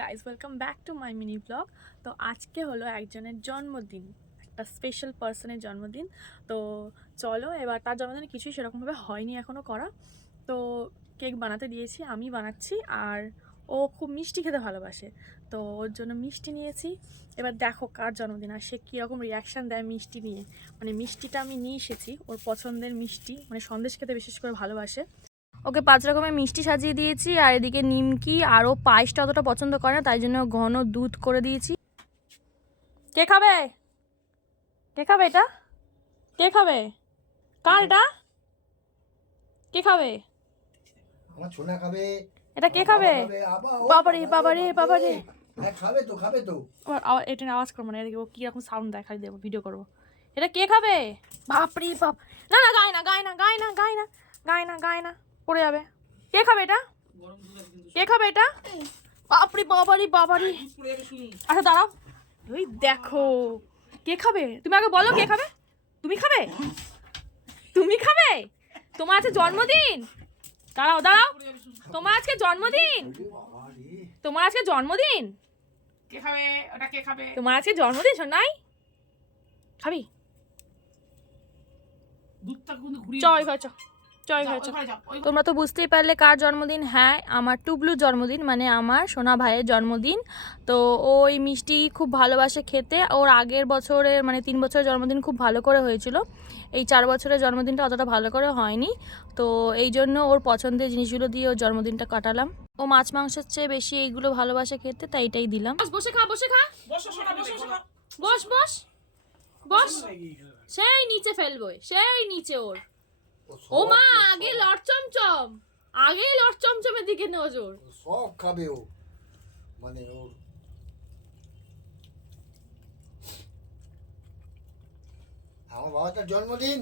Guys, welcome back to my mini blog. তো আজকে হলো একজনের জন্মদিন, একটা স্পেশাল পার্সনের জন্মদিন। তো চলো, এবার তার জন্মদিনে কিছুই সেরকমভাবে হয়নি এখনও করা। তো কেক বানাতে দিয়েছি, আমি বানাচ্ছি। আর ও খুব মিষ্টি খেতে ভালোবাসে, তো ওর জন্য মিষ্টি নিয়েছি। এবার দেখো কার জন্মদিন আর সে কীরকম রিয়াকশান দেয় মিষ্টি নিয়ে। মানে মিষ্টিটা আমি নিয়ে এসেছি, ওর পছন্দের মিষ্টি, মানে সন্দেশ খেতে বিশেষ করে ভালোবাসে। ওকে 5 রকমের মিষ্টি সাজিয়ে দিয়েছি, আর এদিকে নিমকি। আরও পায়েসটা অতটা পছন্দ করে না, তাই জন্য ঘন দুধ করে দিয়েছি। কে খাবে? কে খাবে এটা? কে খাবে? কার এটা? কে খাবে? আমার ছোনা খাবে। এটা কে খাবে? বাবারে বাবারে বাবারে, খাবে তো খাবে তো। এটা আওয়াজ করবো না, এদিকে ও কীরকম সাউন্ড দেখাই দেবো, ভিডিও করবো। এটা কে খাবে? বাপরে বাপ, না না গায় না গায় না গায় না গায় না গায় না গায় না, পড়ে যাবে। কে খাবে এটা? কে খাবে এটা? বাপরে বাবারি বাবারি। আচ্ছা দাঁড়াও, ওই দেখো কে খাবে। তুমি আগে বলো কে খাবে। তুমি খাবে? তুমি খাবে? তোমার আজকে জন্মদিন। দাঁড়াও দাঁড়াও, তোমার আজকে জন্মদিন। তোমার আজকে জন্মদিন। কে খাবে? ওটা কে খাবে? তোমার আজকে জন্মদিন শোনাই, খাবি? দুধটা কিন্তু ঘুরিয়ে চল ঘর চ, চল ঘর চ। তোমরা তো বুঝতেই পারলে কার জন্মদিন। হ্যাঁ, আমার টুবলুর জন্মদিন, মানে আমার সোনা ভাইয়ের জন্মদিন। তো ওই মিষ্টি খুব ভালোবাসে খেতে। ওর আগের বছরের মানে 3 বছরের জন্মদিন খুব ভালো করে হয়েছিল, এই 4 বছরের জন্মদিনটা অতটা ভালো করে হয়নি। তো এই জন্য ওর পছন্দের জিনিসগুলো দিয়ে ওর জন্মদিনটা কাটালাম। ও মাছ মাংসের চেয়ে বেশি এইগুলো ভালোবাসে খেতে, তাই এটাই দিলাম। বসে খা বসে খা, বসো সোনা, বসো সোনা। বস বস বস। সেই নিচে ফেলবো, সেই নিচে ওর। ও মা, আগে লট চমচম, আগে লট চমচমের দিকে নজর। সব খাবে ও, মানে ওর আমার বাবার জন্মদিন।